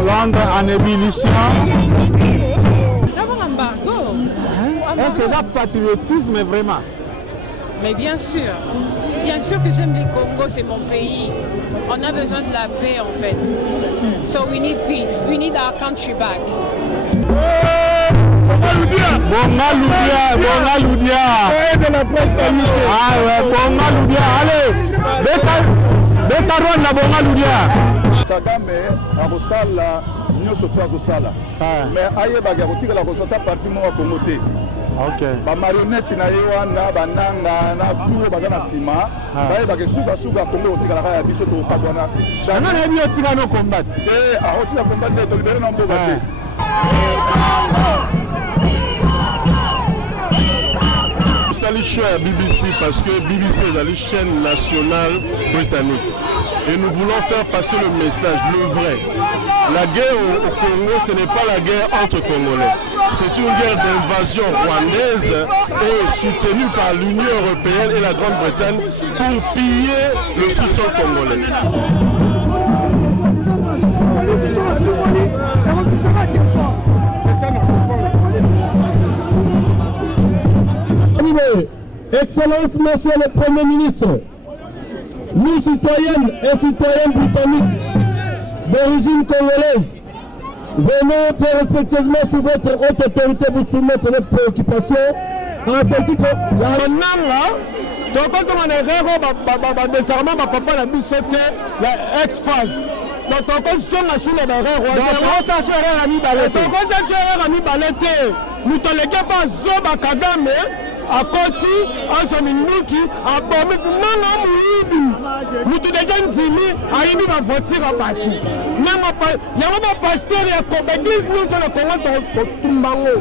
Londres en ébullition. D'avoir un embargo. Est-ce que c'est patriotisme vraiment? Mais bien sûr que j'aime les Congo, c'est mon pays. On a besoin de la paix en fait. So we need peace. We need our country back. Bonga Loudia. Ah ouais, Bonga Loudia. Allez, Bétarouane la Bonga Loudia. Kagame akosala nyonso to azosala mais ayebaka kotikala kozota parti moko Congo te. Ba marionnette na ye wana bananga na tuo baza na nsima bayebaka suka Congo kotikala kaka ya biso tokaka wana Shana na yebi otika no combat te aotika combat te tolibere na mboka te. Salut cher BBC parce que BBC est la chaîne nationale britannique et nous voulons faire passer le message, le vrai. La guerre au Congo, ce n'est pas la guerre entre Congolais. C'est une guerre d'invasion rwandaise et soutenue par l'Union européenne et la Grande-Bretagne pour piller le sous-sol congolais. Excellence, Monsieur le Premier ministre, nous citoyennes et citoyens britanniques d'origine congolaise, venons très respectueusement sur votre haute autorité pour soumettre nos préoccupations en petit peu. la ex-phase. Donc, à Koti, à Sominuki, à Bomi, non, nous tous les gens zimi, à Yimi va voter à partir. Il y a un pasteur et un église, nous sommes le Congo pour Tumbango.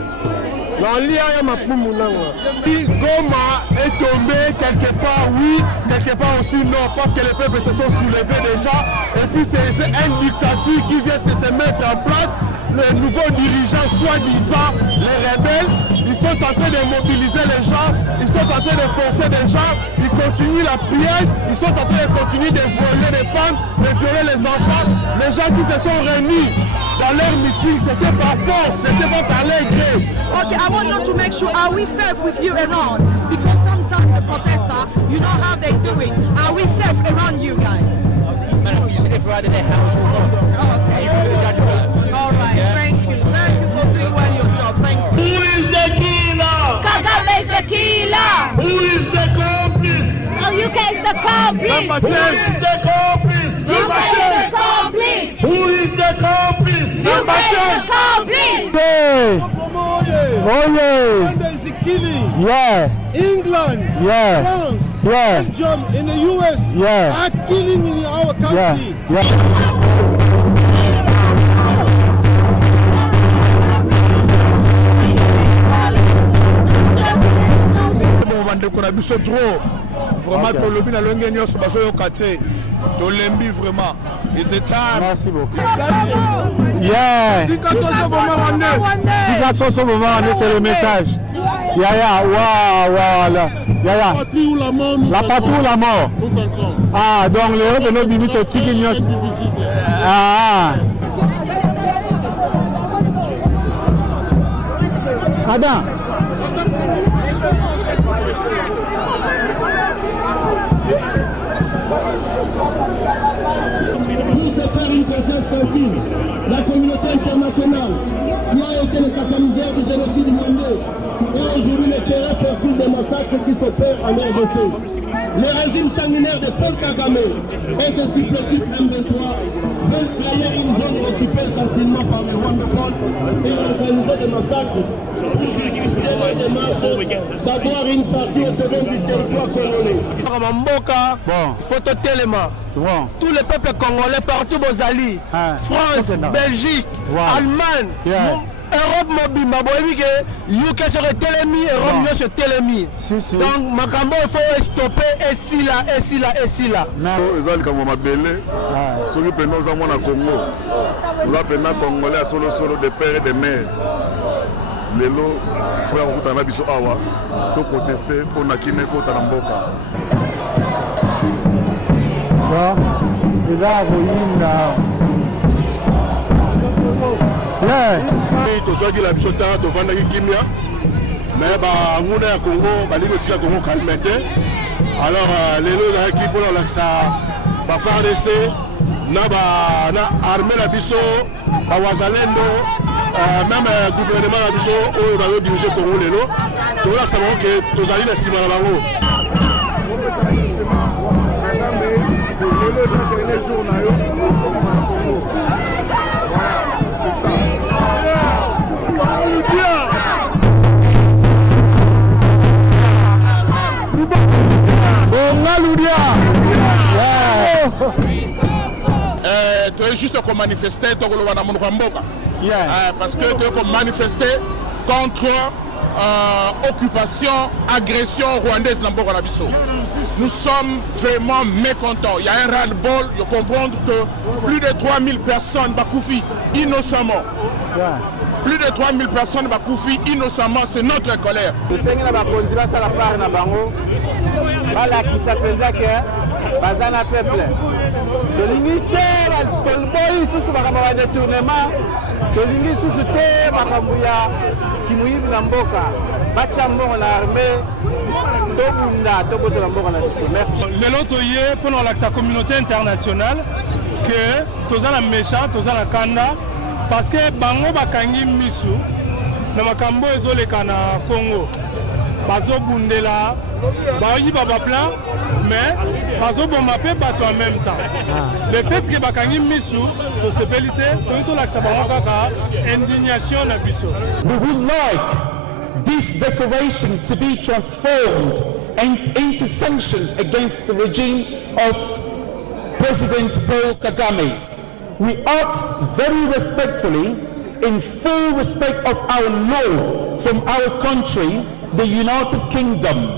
Goma est tombé quelque part, oui, quelque part aussi non, parce que les peuples se sont soulevés déjà, et puis c'est une dictature qui vient de se mettre en place. Les nouveaux dirigeants, soi-disant les rebelles, ils sont en train de mobiliser les gens, ils sont en train de forcer les gens, ils continuent la piège, ils sont en train de continuer de voler les femmes, de violer les enfants. Les gens qui se sont réunis dans leur meeting, c'était par force, c'était pas par les gré. Okay, I want you to make sure, are we safe with you around? Because sometimes the protesters, you know how they're doing. Are we safe around you guys? Madam, you said if we're out of there, how would you go? Oh, okay. You really got your all right, yeah. Thank you for doing well your job. Thank you. Who is the killer? Kagame is the killer. Who is the complice? Oh, UK is the complice. Who is the complice? UK is the complice. Who is the complice? UK is the complice. Oh yeah. There is a killing. Yeah. England, Yeah. France, Yeah. Belgium, in the US Yeah. are killing in our country. Vraiment, Tolobi na longue nyos baso yo kate. Tolembi vraiment. It's a time. Merci beaucoup. Yeah. Tika soso moment rwandais, c'est le message. Voilà. La patrie ou la mort. La patrie ou la mort. Ah, donc les autres nos limites au tigre nyos. Ah. Adam. Pour se faire une conscience tranquille, la communauté internationale qui a été le catalyseur du génocide rwandais et aujourd'hui le terrain fertile des massacres qui s'opèrent en RDC. Le régime sanguinaire de Paul Kagame et ses supplétifs M23 veulent créer une zone occupée essentiellement par les rwandophones et organiser des massacres d'avoir une partie autonome du territoire congolais. Bon. Photo Téléma. Bon. Tous les peuples congolais partout aux alliés, France, Belgique, Allemagne, Europe mobimba boyebi ke UK serait telemi Europe nyonso telemi. Donc makambo il faut stopper esila. Eza likambo mabele soki pena oza mwana Congo oza pena congolais ya solosolo de père et de mère lelo frère kokutana na biso awa to protester mpona kine kota na mboka eza koyinda tozwaki na biso ntango tovandaki kimia me banguna ya Congo balingi kotika Congo kalme te. Alors lelo nayaki mpona kolakisa FARDC na armée na biso bawazalendo même gouvernement na biso oyo bazodirige Congo lelo tolakisa bango ke tozali na nsima na bango. Tu es juste qu'on manifester parce que tu es manifester contre occupation, agression rwandaise dans Boko Nabiso. Nous sommes vraiment mécontents. Il y a un ras-le-bol de comprendre que plus de 3000 personnes bakoufi innocemment. Plus de 3000 personnes bakoufi innocemment, c'est notre colère. Bazana peuple tolingi te tolboyi susu makambo ya détournement tolingi susu te makambo ya kimuyibi na mboka bacha mbongo na armée tobunda tobotola mboka na biso. Merci. Lelo toye mpona kolakisa communauté internationale ke toza na méchant toza na kanda parce que bango bakangi misu na makambo ezoleka na Congo bazobundela bayiba baplan mais bazoboma mpe bato en même temps. Le fait que bakangi misu tosepeli te toyi tolakisa bango kaka indignation na biso. We would like this declaration to be transformed into sanctions against the regime of President Paul Kagame. We ask very respectfully, in full respect of our law from our country, the United Kingdom,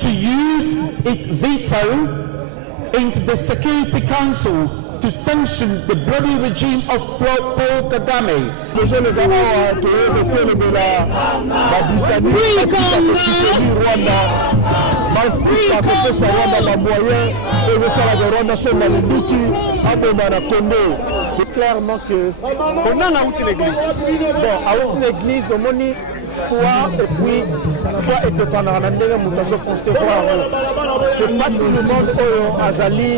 to use its veto into the Security Council to sanction the bloody regime of Paul Kagame. Clairement que on a outil l'église. Bon, à outil l'église, on a foi et puis foi et dépendant de nous concevoir. C'est pas tout le monde azali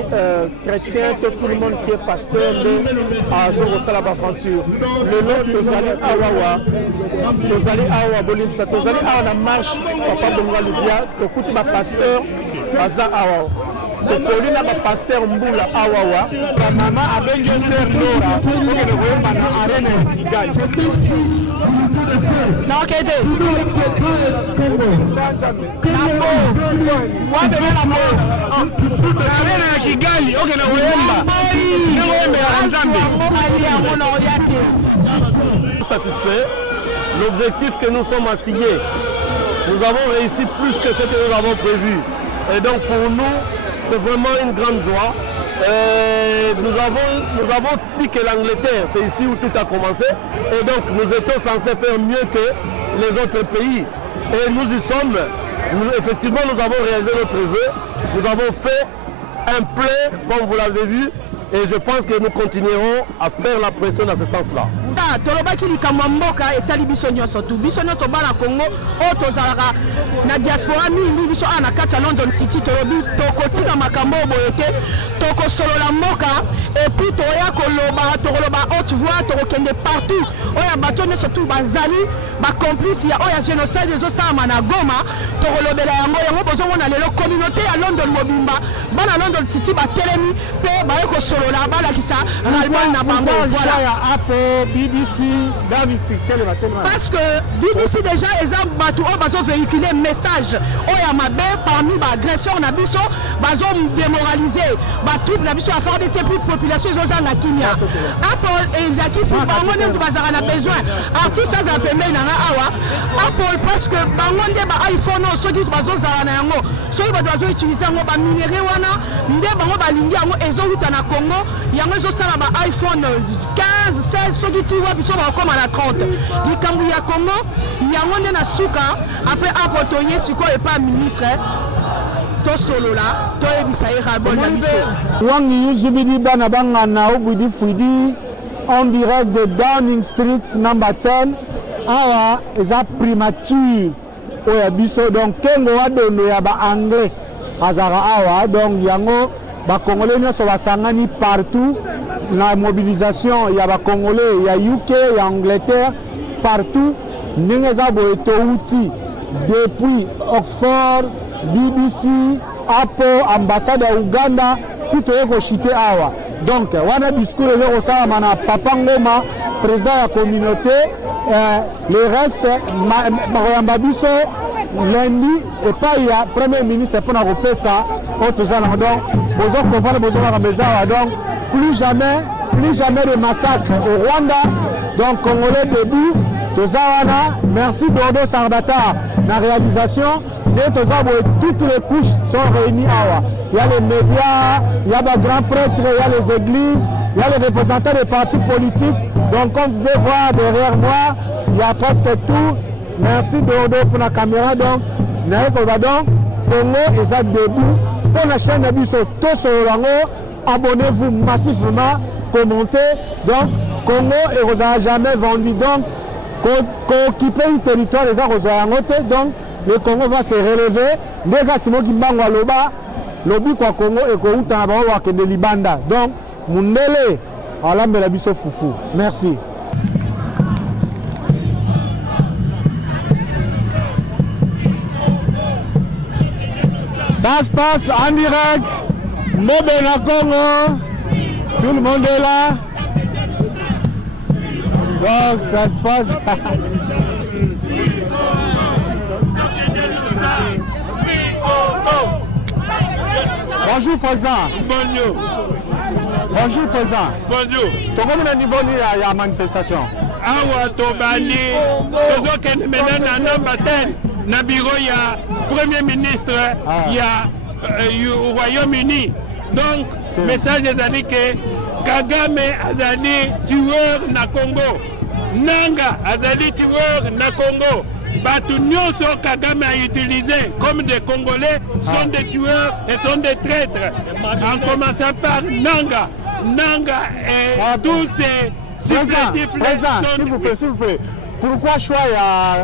chrétien, tout le monde qui est pasteur de Azoro Salaba Aventure. Le nom de Zali Awawa, de Zali Awa Bolimsa, de Zali Awa marche, papa Bongaludia, de Koutima pasteur, Aza Awa. De Polina ba pasteur Mbula Awawa, la maman avec une sœur Nora, pour que nous voyons dans l'arène Kigali. Non, Kété. Kigali, ok, na Wemba. Satisfait. L'objectif que nous sommes assignés, nous avons réussi plus que ce que nous avons prévu. Et donc pour nous, c'est vraiment une grande joie. Nous avons dit que l'Angleterre, c'est ici où tout a commencé. Et donc nous étions censés faire mieux que les autres pays. Et nous y sommes. Effectivement, nous avons réalisé notre vœu. Nous avons fait un plein, comme vous l'avez vu. Et je pense que nous continuerons à faire la pression dans ce sens-là. Tolobaki likamwa mboka etali biso nyonso tu biso nyonso bana Congo o tozalaka na diaspora mingi biso ana kati ya London City tolobi tokotika makambo boyete tokosolola mboka et puis toya koloba haute voix tokokende partout oya bato nyonso tu bazali ba complice ya oya génocide ezosala na Goma tokolobela yango bozomona lelo communauté ya London mobimba bana London City batelemi pe baye kosolola balakisa ralmal na bango voilà. BBC parce que BBC déjà eza bato oyo bazovéhicule message oyo ya mabe parmi baagresseur na biso bazodémoralize batroupe na biso ya FARDC puis population ezozanga kimia apol ezakisi bango nde bazalaka na besoin artiste azala pembeni nanga awa apol parce que bango nde baiphone oyo soki bazozala na yango soki bato bazoutilize yango baminere wana nde bango balingi yango ezowuta na Congo yango ezosala baiphone 15 16 soki ti wa biso bakokoma na 30 likambo ya Congo yango nde na suka apres apol toye sikoyo epa ministre tosolola toyebisa ye rabon na biso wangi yuzubidi bana bangana obudi fuidi en direct de Downing Street number 10 awa eza primature oya biso donc kengo wadondo ya ba-anglais azara awa donc yango bakongolais nyonso basangani partout na mobilisation ya bakongolais ya UK ya Angleterre partout ndenge eza boye touti depuis Oxford BBC apo ambassade ya Uganda ti toye koshite awa donc wana discours eza kosalama na Papa Ngoma président ya communauté le reste bakoyamba biso lundi epai ya premier ministre mpona kopesa oyo toza nango donc bozokomprendre bozomaka eza awa donc plus jamais de massacre au Rwanda donc Congolais debout toza wana merci Dodo Sarbata na réalisation et toutes les couches sont réunies awa. Il y a les médias, il y a les grands prêtres, il y a les églises, il y a les représentants des partis politiques. Donc comme vous pouvez voir derrière moi, il y a presque tout. Merci Dodo pour la caméra. Donc, Congo est debout. Pour la chaîne Abisso, abonnez-vous massivement, commentez. Donc Congo est jamais vendu. Donc occuper un territoire des Arrosangote. Donc le Congo va se relever. Déjà, si moi qui m'envoie le bas, le but quoi Congo et qu'on a voir que de Libanda. Donc, Mundele, Allah me la biso foufou. Merci. Ça se passe en direct. Mobena Congo. Tout le monde est là. Donc, ça se passe. Bonjour président. Bonjour. Bonjour président. Bonjour. Comment est le niveau de la manifestation? Awa Tobani, Tozoken Menana number 10, na bureau ya Premier ministre ya au Royaume-Uni. Donc, message est que Kagame azali tueur na Congo. Nanga azali tueur na Congo. Batu nyonso Kagame a utilisé comme des Congolais sont des tueurs et sont des traîtres. En commençant par Nanga. Nanga et tous ces supplétifs. Président, s'il vous plaît. Pourquoi choix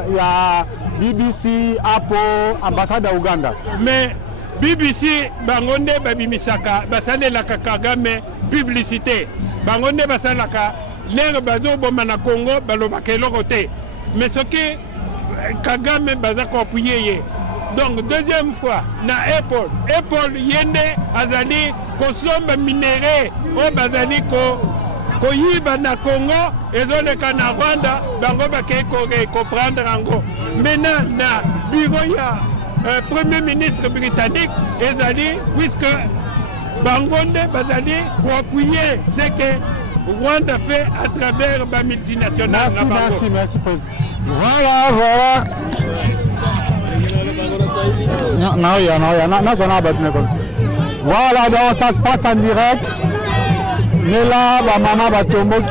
il y a BBC, Apo, ambassade à Ouganda? Mais BBC, bangonde babimisaka, basalelaka Kagame publicité. Bangonde basalaka l'air bazo bomana Congo balobaka eloko te. Mais ce qui Kagame bazako appuyer. Donc deuxième fois na Apple yende azali kosomba minéraux o bazali ko yiba na Congo ezoleka na Rwanda bango bakay ko prendre ango. Maintenant na bureau ya premier ministre britannique ezali puisque bangonde bazali ko appuyer ce que Rwanda fait à travers la multinationale. Merci président. Voilà. Voilà, donc ça se passe en direct. Mais là, ma maman va tomber.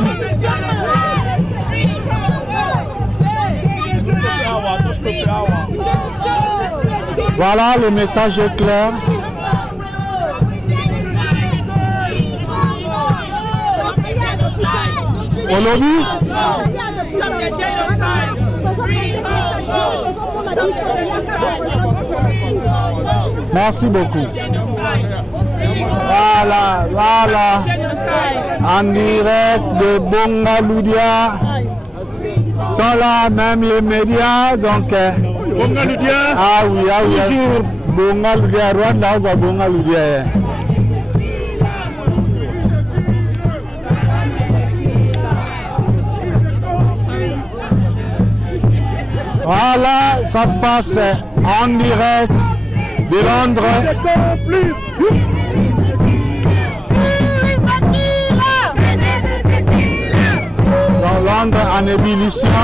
Voilà, le message est clair. Au lobby. Merci beaucoup. Voilà. En direct de Bongaloudia. Sont là même les médias. Donc, Bongaloudia. Ah oui. Toujours. Bongaloudia, Rwanda, Bongaloudia. Voilà, ça se passe en direct de Londres. Dans Londres en ébullition.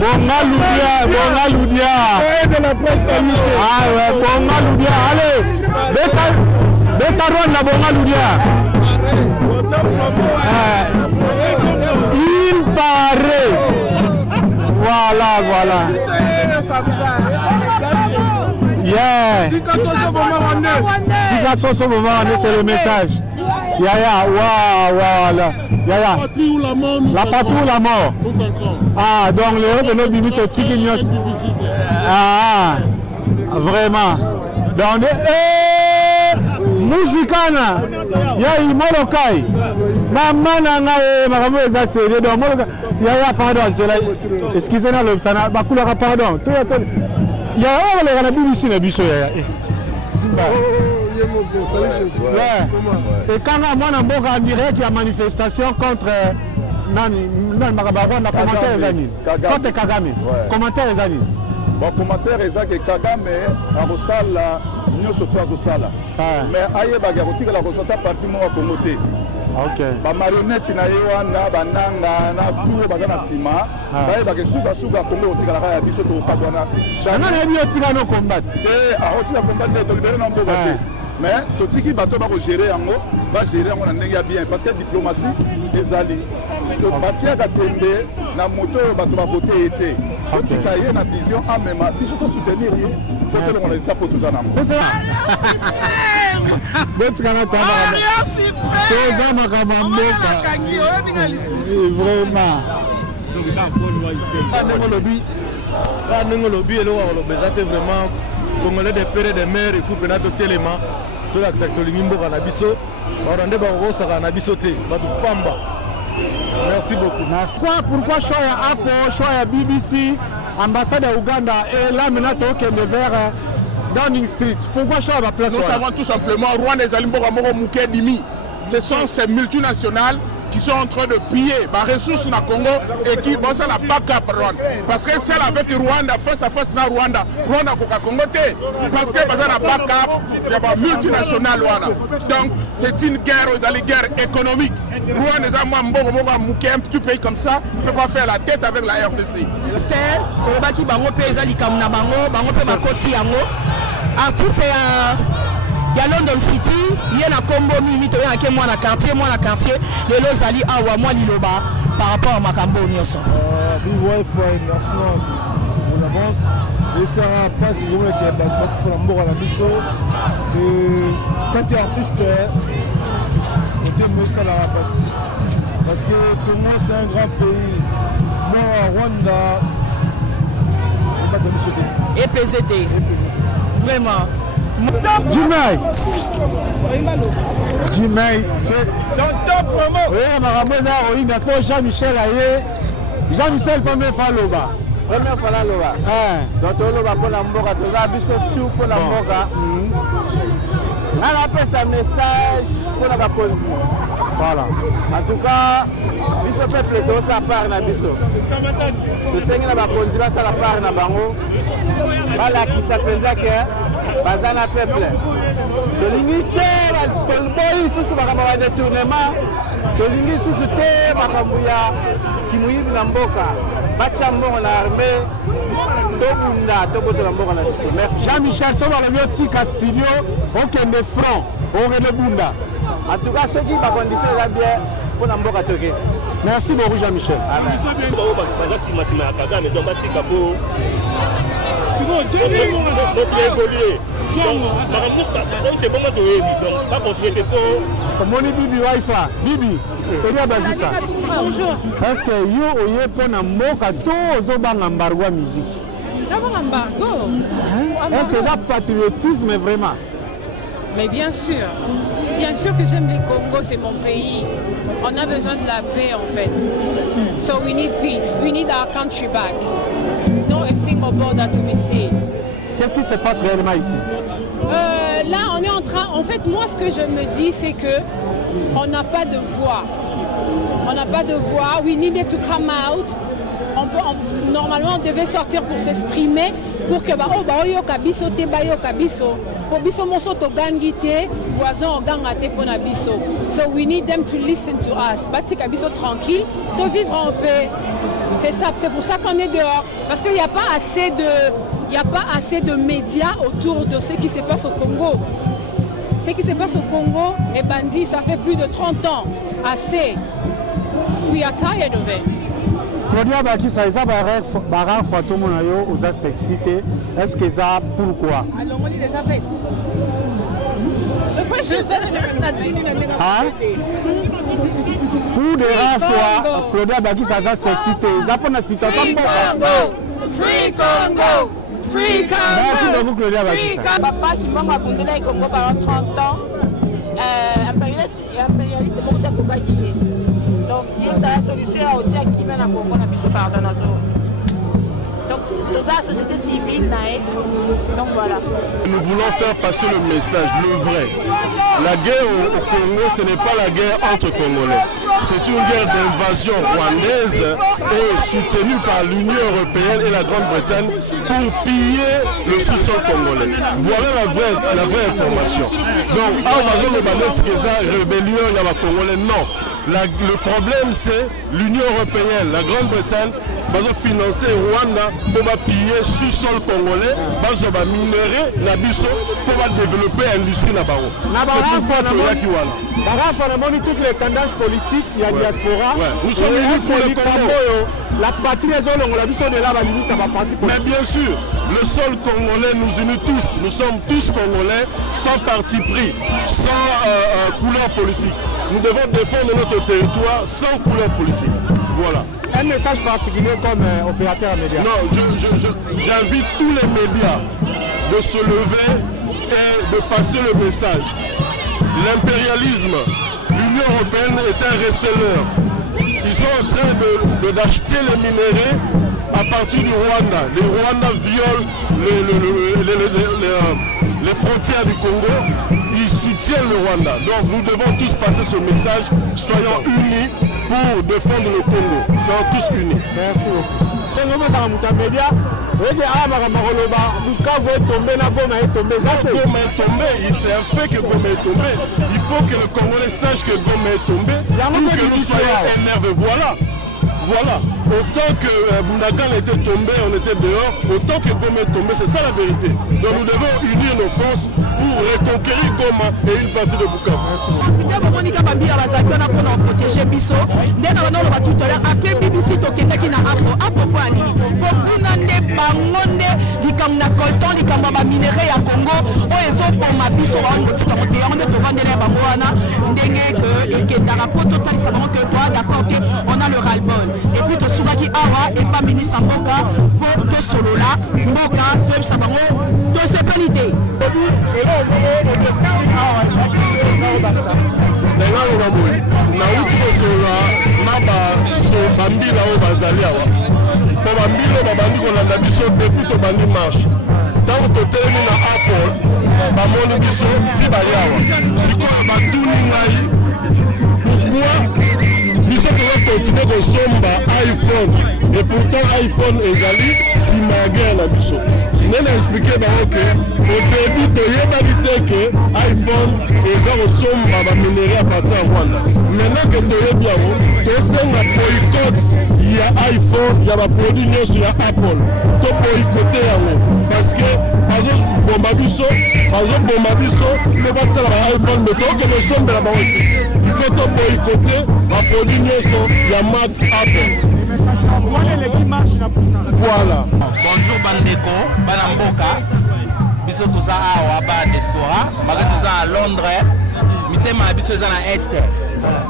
Bonga Loudia. Ah ouais, Bonga Loudia. Allez, Bétarouane la Bonga Loudia. Il paraît. Voilà. Yeah. Tika Soso Rwandais, c'est le message. Yaya, voilà. Yaya. La patrie ou la mort. Ah, donc les héros de nos limites au Tigignos. Ah, vraiment. Donc, Mousikana. Yaya, Molokai. Maman n'a pas de série. Donc, Molokai. Yaya, pardon, c'est là. Excusez-moi, l'obsana. Bakoulaka, pardon. Yaya, les Ranabi, na biso Yaya. Et quand moi on a direct la manifestation contre Nani Makabarwa, on a commentaire les amis. Contre Kagame. Commentaire les amis. Bon commentaire est que Kagame a reçu la Union surtout à Zosala. Mais aïe bagaroti que la reçoit parti moi Congo té. OK. Ba marionnette na yewana bananga na tout bazana sima. Baye ba ke suka Congo otika la ya biso to patwana. Jamais na bi otika no combat. A otika combat to libérer na mboka té. Mais totiki bato ba ko gérer yango, ba gérer yango na ndenge ya bien parce que diplomatie ezali. To batia ka tembe na moto bato ba voter été. Otika ye na vision en même biso to soutenir ye. Peut-être on a état pour tous en amont. C'est ça. Merci vraiment. Vraiment, Congolais des pères et des mères, il faut que nous téléma, tout l'accepte le nimbo à Nabiso, on a merci beaucoup. Pourquoi choix Apple, choix BBC, ambassade à Ouganda et là maintenant tu es vers Downing Street. Pourquoi choix la place? Nous savons tout simplement Rwanda et Alimbo Ramoro Moukedimi. Ce sont ces multinationales qui sont en train de piller les ressources dans le Congo et qui vont faire la backup Rwanda. Parce que celle avec le Rwanda, face à face dans Rwanda, Rwanda Coca Congo. Parce que dans la backup, il y a pas multinationale Rwanda. Donc c'est une guerre, une guerre économique. Rwanda est un petit pays comme ça, ne peut pas faire la tête avec la RDC. Artiste il y a London City, il y a un combo mimito, il y a un quartier, les Lozali Awa, moi Liloba, par rapport à Makambo Nyoso. Big Wi-Fi, merci on avance. Et ça passe, il y a un bâtiment qui fait un mort à la mission. Quand tu es artiste, on t'aime ça la rapace. Parce que pour moi c'est un grand pays. Moi, Rwanda, on va donner ce thé. Et PZT. Vraiment. Jimmy, c'est dans top promo. Oui, ma Jean-Michel Jean-Michel première fois là-bas. Première fois là-bas. Donc on va pour la mboka, tout ça tout pour la mboka. On a passé un message pour la police. Voilà. En tout cas, biso peuple de sa part na biso. Le Seigneur va conduire ça la part na bango. Voilà qui s'appelle que bazana peuple. De l'unité, de l'boy sous bakamba ba détournement. De l'unité sous te bakamba ya kimuyibi na mboka. Bacha mbongo na armée. Tobunda toboto na mboka na biso. Merci. Jean-Michel Soba le vieux tika studio, aucun de front, on est le bunda. En tout cas, ceux qui va conditionner la bière pour la mboka toke. Merci beaucoup Jean-Michel. Amen. Moni Bibi Wi-Fi, Bibi, bonjour. Est-ce que yo oye pona mboka to ozobanga embargo musique? D'avoir embargo. Est-ce que ça patriotisme vraiment? Mais bien sûr que j'aime les Congo, c'est mon pays. On a besoin de la paix en fait. So we need peace. We need our country back. No a single border to be saved. Qu'est-ce qui se passe réellement ici? Là, on est en train. En fait, moi, ce que je me dis, c'est que on n'a pas de voix. On n'a pas de voix. We needed to come out. Normalement, on devait sortir pour s'exprimer pour que yo kabiso te ba yo kabiso. Pour biso moso to gangi te, voisin o ganga te pour na biso. So we need them to listen to us. Bati kabiso tranquille, de vivre en paix. C'est ça, c'est pour ça qu'on est dehors. Parce qu'il n'y a pas assez de médias autour de ce qui se passe au Congo. Ce qui se passe au Congo est bandit, ça fait plus de 30 ans. Assez. We are tired of it. Claudia Bakisa, ils ont barré photo monayo aux excité. Est-ce que ça pourquoi? Alors on est déjà veste. Pour des rares fois, Claudia Bakisa a excité. Ils ont pas de situation. Free Congo! Free Congo! Merci beaucoup Claudia Bakisa. Papa qui m'a abandonné au Congo pendant 30 ans. Impérialiste, c'est beaucoup de coca qui est. Donc, il y a une solution au Tchèque qui mène à Congo, on a pu se pardonner. Donc, nous avons la société civile, donc voilà. Nous voulons faire passer le message, le vrai. La guerre au Congo, ce n'est pas la guerre entre Congolais. C'est une guerre d'invasion rwandaise et soutenue par l'Union européenne et la Grande-Bretagne pour piller le sous-sol congolais. Voilà la vraie information. Donc, Amazon le rébellion, il y a Congolais, non. Le problème c'est l'Union européenne, la Grande-Bretagne va financer Rwanda pour piller sous-sol congolais, va minerer la biso pour développer l'industrie nabaro. C'est pourquoi Toyaki Wala. Toutes les tendances politiques, il y a diaspora. Nous sommes unis pour le Congo. La patrie est la mission de la limite à ma partie politique. Mais bien sûr, le sol congolais nous unit tous. Nous sommes tous congolais, sans parti pris, sans couleur politique. Nous devons défendre notre territoire sans couleur politique. Voilà. Un message particulier comme opérateur média? Non, j'invite tous les médias de se lever et de passer le message. L'impérialisme, l'Union européenne est un receleur. Ils sont en train d'acheter les minéraux à partir du Rwanda. Les Rwandais violent les frontières du Congo. Ils soutiennent le Rwanda. Donc nous devons tous passer ce message. Soyons unis pour défendre le Congo. Soyons tous unis. Merci beaucoup. C'est un fait que Goma est tombé. Il faut que le Congolais sache que Goma est tombé. Pour que nous soyons énervés. Voilà. Autant que Bundakan était tombé, on était dehors. Autant que Goma est tombé, c'est ça la vérité. Donc nous devons unir nos forces pour reconquérir Goma et une partie de Bukavu. On a le ras-le-bol. Et puis de Soubaki Awa et pas ministre Mboka pour de Solola, Mboka, Peuple Sabango, de ses qualités. Tant que tu es na Apple, bamoni biso tibaliawa. Sikoyo batuni ngai. Pourquoi biso pour continuer kosomba iPhone et pourtant iPhone ezali sima ya guerre na biso. Nene expliquer bango que au début toyebaki te que iPhone eza kosomba baminere à partir ya Rwanda. Maintenant que toyebi yango tosenga boycott ya iPhone ya baproduit nyonso ya Apple to boycotte yango parce que bazobomba biso mpe basala ba iPhone me toke kosombela bango lisusu. Il faut to boycotter baproduit nyonso ya marque Apple. Voilà. Bonjour bandeko, bana mboka. Biso toza awa ba diaspora, maka toza à Londres. Mitema biso za na est.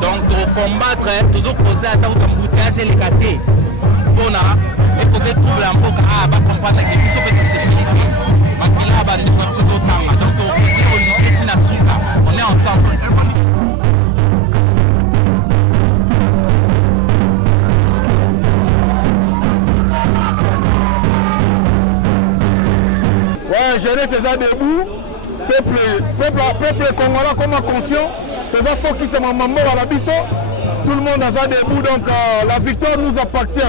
Donc de combattre, toujours poser à tant qu'embouteillage les catés. Bona, et poser tout la mboka ba comprendre que biso peut sécurité. Makila ba ndeko biso tanga. Donc on peut dire on est na suka. On est ensemble. Ouais, jeunesse est debout, peuple congolais comme conscient, les enfants qui sont mamans à la biso, tout le monde a ça debout, donc la victoire nous appartient.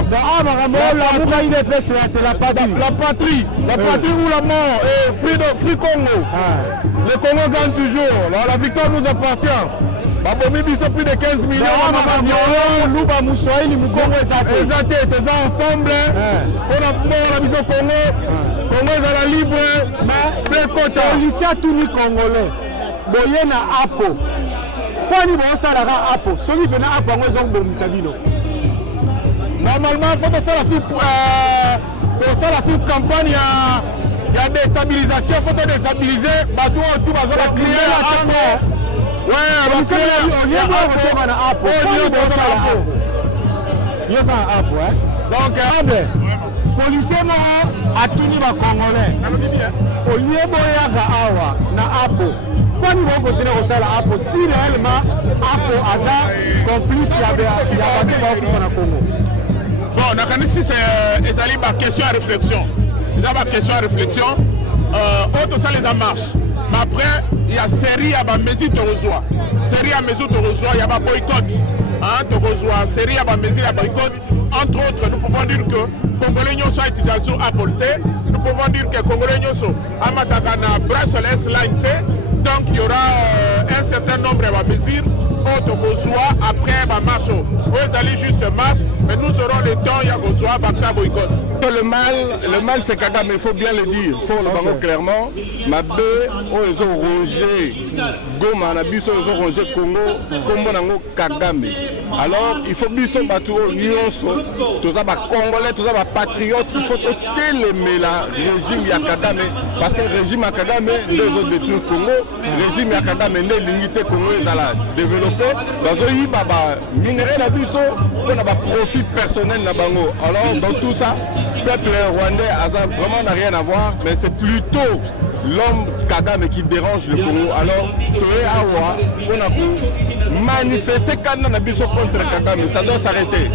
La patrie ou la mort, et Free Congo. Le Congo gagne toujours, la victoire nous appartient. Babomi biso plus de 15 millions luba muswahili mukongo ezate toza ensemble pona mbongo na biso Congo ezala libre mpe kota polisi atuni congolais boye na apo poni bosalaka apo soki pena apo yango ezokobomisa bino normalement fo tosala su campagne ya déstabilisation fo todéstabilise bato oyo tu bazala client ya apo. Donc, policier a tuni ba congolais. Au lieu boyaga awa na apo. Pas nous continuer au sala apo si réellement apo aza complice ya ba Congo. Bon, nakanisi c'est ezali ba question à réflexion. Ezali ba question à réflexion. Autre ça les en marche. Mais après, il y a série à Bamesi Torozwa. Série à Mesou Torozwa, il y a un boycott. Torozwa, série à Bamesi, il y a un boycott. Entre autres, nous pouvons dire que Congolais Nyoso a été apporté. Nous pouvons dire que Congolais Nyoso a Matakana Brasseles Linte. Donc il y aura un certain nombre de mesures. Torozwa après ma marche. Vous allez juste marche, mais nous aurons le temps, il y a Torozwa, Baksa boycott. Le mal c'est Kagame, il faut bien le dire, il faut le dire clairement. Mabé, ils ont rongé Goma, ils ont rongé Congo, Congo Kagame. Alors il faut bien se battre au Nyonso, tous les Congolais, tous les patriotes, il faut télémer le régime Yakagame, parce que le régime Yakagame, les autres détruisent Congo, le régime Yakagame, l'unité Congo, ils ont développé, dans un minerai d'Abisso, on a un profit personnel. Alors dans tout ça, le peuple rwandais vraiment n'a rien à voir, mais c'est plutôt l'homme Kagame qui dérange le Congo. Alors, on a manifesté contre Kagame, ça doit s'arrêter.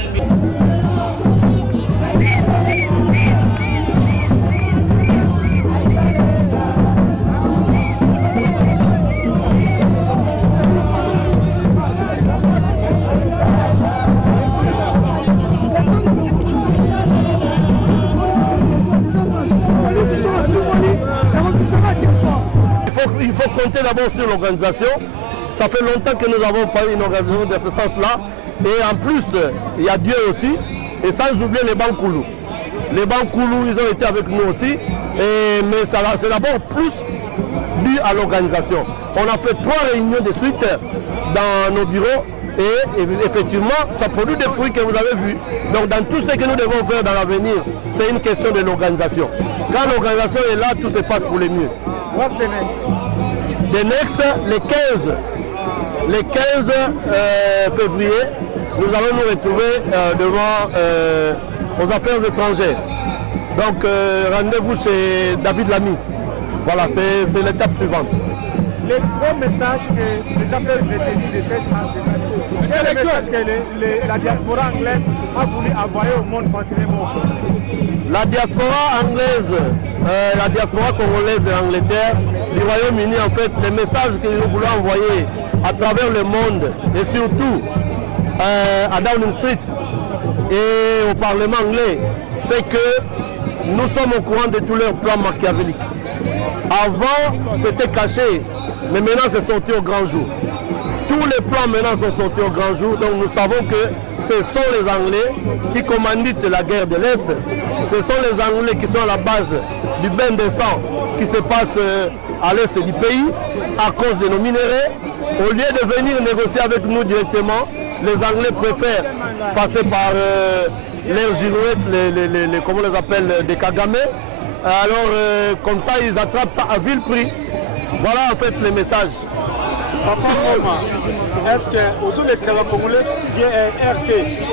Il faut compter d'abord sur l'organisation. Ça fait longtemps que nous avons fait une organisation de ce sens-là. Et en plus, il y a Dieu aussi. Et sans oublier les Bankoulou. Les Bankoulou, ils ont été avec nous aussi. Mais c'est d'abord plus dû à l'organisation. On a fait 3 réunions de suite dans nos bureaux. Et effectivement, ça produit des fruits que vous avez vus. Donc dans tout ce que nous devons faire dans l'avenir, c'est une question de l'organisation. Quand l'organisation est là, tout se passe pour le mieux. What's the next? The next, le 15 février, nous allons nous retrouver devant aux affaires étrangères. Donc rendez-vous chez David Lamy. Voilà, c'est l'étape suivante. Les 3 messages que les appels retenus de cette marche, quel est le message que la diaspora anglaise a voulu envoyer au monde continuellement? La diaspora anglaise, la diaspora congolaise de l'Angleterre, du Royaume-Uni, en fait, les messages que nous voulons envoyer à travers le monde et surtout à Downing Street et au Parlement anglais, c'est que nous sommes au courant de tous leurs plans machiavéliques. Avant, c'était caché, mais maintenant c'est sorti au grand jour. Tous les plans maintenant sont sortis au grand jour, donc nous savons que ce sont les Anglais qui commanditent la guerre de l'Est. Ce sont les Anglais qui sont à la base du bain de sang qui se passe à l'Est du pays à cause de nos minéraux. Au lieu de venir négocier avec nous directement, les Anglais préfèrent passer par leurs girouettes, comment on les appelle, des Kagame. Alors comme ça, ils attrapent ça à vil prix. Voilà en fait les messages. Papa Moma, est-ce que au sein de l'extérieur congolais, RP,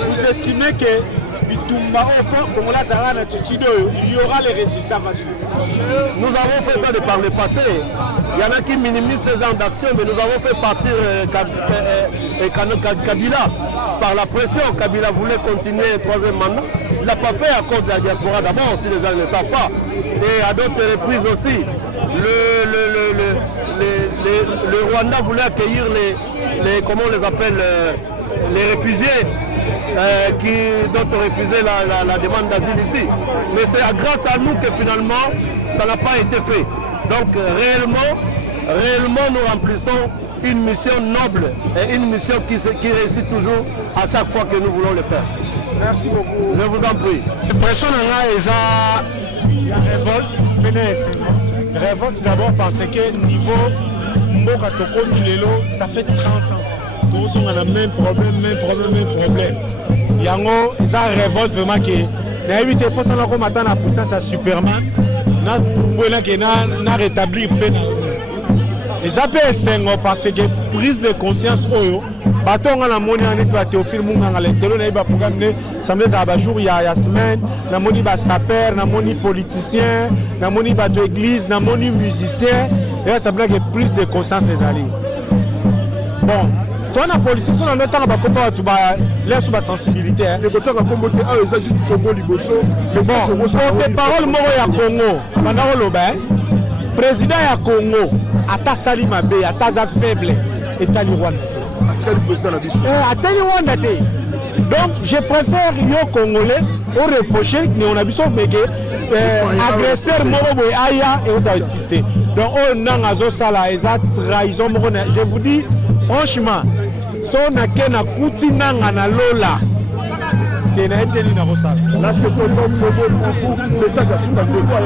vous estimez que Bitumba au fond, Congolais Zarana Tchitido, il y aura les résultats faciles? Nous avons fait ça de par le passé. Il y en a qui minimisent ces genres d'action, mais nous avons fait partir Kabila par la pression. Kabila voulait continuer un 3e mandat. Il n'a pas fait à cause de la diaspora d'abord, si les gens ne le savent pas. Et à d'autres reprises aussi, le Rwanda voulait accueillir comment on les appelle, les réfugiés dont on refusait la demande d'asile ici. Mais c'est grâce à nous que finalement, ça n'a pas été fait. Donc réellement, nous remplissons une mission noble et une mission qui réussit toujours à chaque fois que nous voulons le faire. Merci beaucoup. Je vous en prie. L'impression est la révolte d'abord parce que niveau Mboka Toko Milelo, ça fait 30 ans. Tous on a le même problème. Yango, ça révolte vraiment que na évité pour ça qu'on attend la puissance à Superman, na rétablir peine. Et ça peut être parce que prise de conscience oyo bato nga na moni ani to Théophile Munganga l'intelo na iba programme samedi za ba jour ya semaine na moni ba sapeur na moni politicien na moni ba de église na moni musicien et ça blague prise de conscience ezali bon toi na politique on a temps ba komba tu ba l'air sur ba sensibilité le côté ba kombo te ah ça juste Congo liboso mais bon les paroles moko ya Congo banda loba président ya Congo ata sali mabe ata za faible etali Rwanda atali Rwanda te donc je préfère yo congolais au reprocher mais on a besoin meke agresseur moko boy aya et ça existe donc on nanga zo sala eza trahison moko je vous dis franchement so na ke na kuti nanga na lola te na eteli na rosala là c'est pour mais ça ka suka de quoi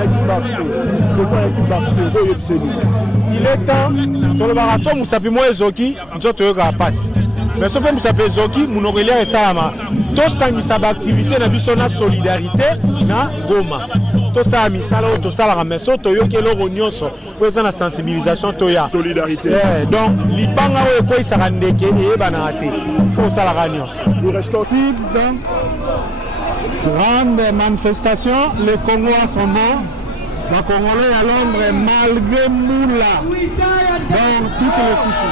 il est temps tolobaka so mosapi mo ezoki nzo toyoka pasi mais so mpe mosapi ezoki monoko elia esalama tosangisa baaktivité na biso na solidarité na Goma tosala misala oyo tosalaka mais so toyoki eloko nyonso oyo eza na sensibilisation toya solidarité donc libanga oyo ekoyisaka ndeke eyebanaka te fo osalaka nyonso donc grande manifestation le Congo a son nom. La Congolais à Londres malgré Moula dans toutes les couches.